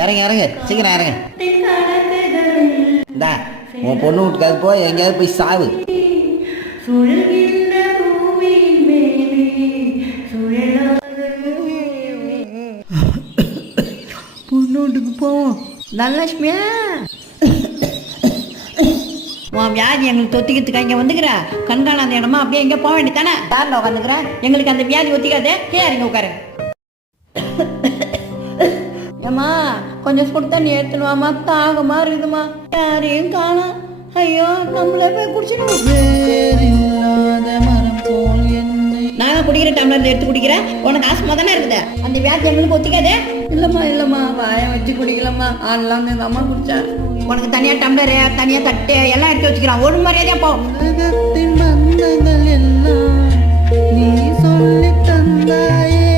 இறங்க இறங்க சீக்கிரம் இறங்க. இந்தா உன் பொண்ணு வீட்டுக்காது போய் எங்கேயாவது போய் சாவு. பொண்ணு வீட்டுக்கு போவோம். தனலட்சுமியா உன் வியாதி எங்களுக்கு ஒத்திக்கிறதுக்கு இங்கே வந்துக்கிறா. கண்காணாத இடமா அப்படியே எங்கே போக வேண்டியதானே? யாரில் உட்காந்துக்கிறேன். எங்களுக்கு அந்த வியாதி ஒத்திக்காதே. இங்கே உட்காரு. ஏம்மா கொஞ்சம் சுடு தண்ணி எடுத்துனுவாமா, தாகமா இருக்குதுமா. யாரையும் காணோம். ஐயோ நம்மளே போய் குடிச்சிடும். நானும் குடிக்கிற டம்ளர் எடுத்து குடிக்கிறேன். உனக்கு ஆசமா தானே இருக்குது. அந்த வியாதி எங்களுக்கு ஒத்திக்காதே. இல்லம்மா வாயை வச்சு குடிக்கலம்மா. ஆள்லாம் அம்மா குடிச்சா. உனக்கு தனியா டம்ளரு தனியா தட்டு எல்லாம் எடுத்து வச்சுக்கிறான். ஒரு மரியாதையா போ. உலகத்தின் மந்தங்கள் எல்லாம் நீ சொல்லி தந்தாயே.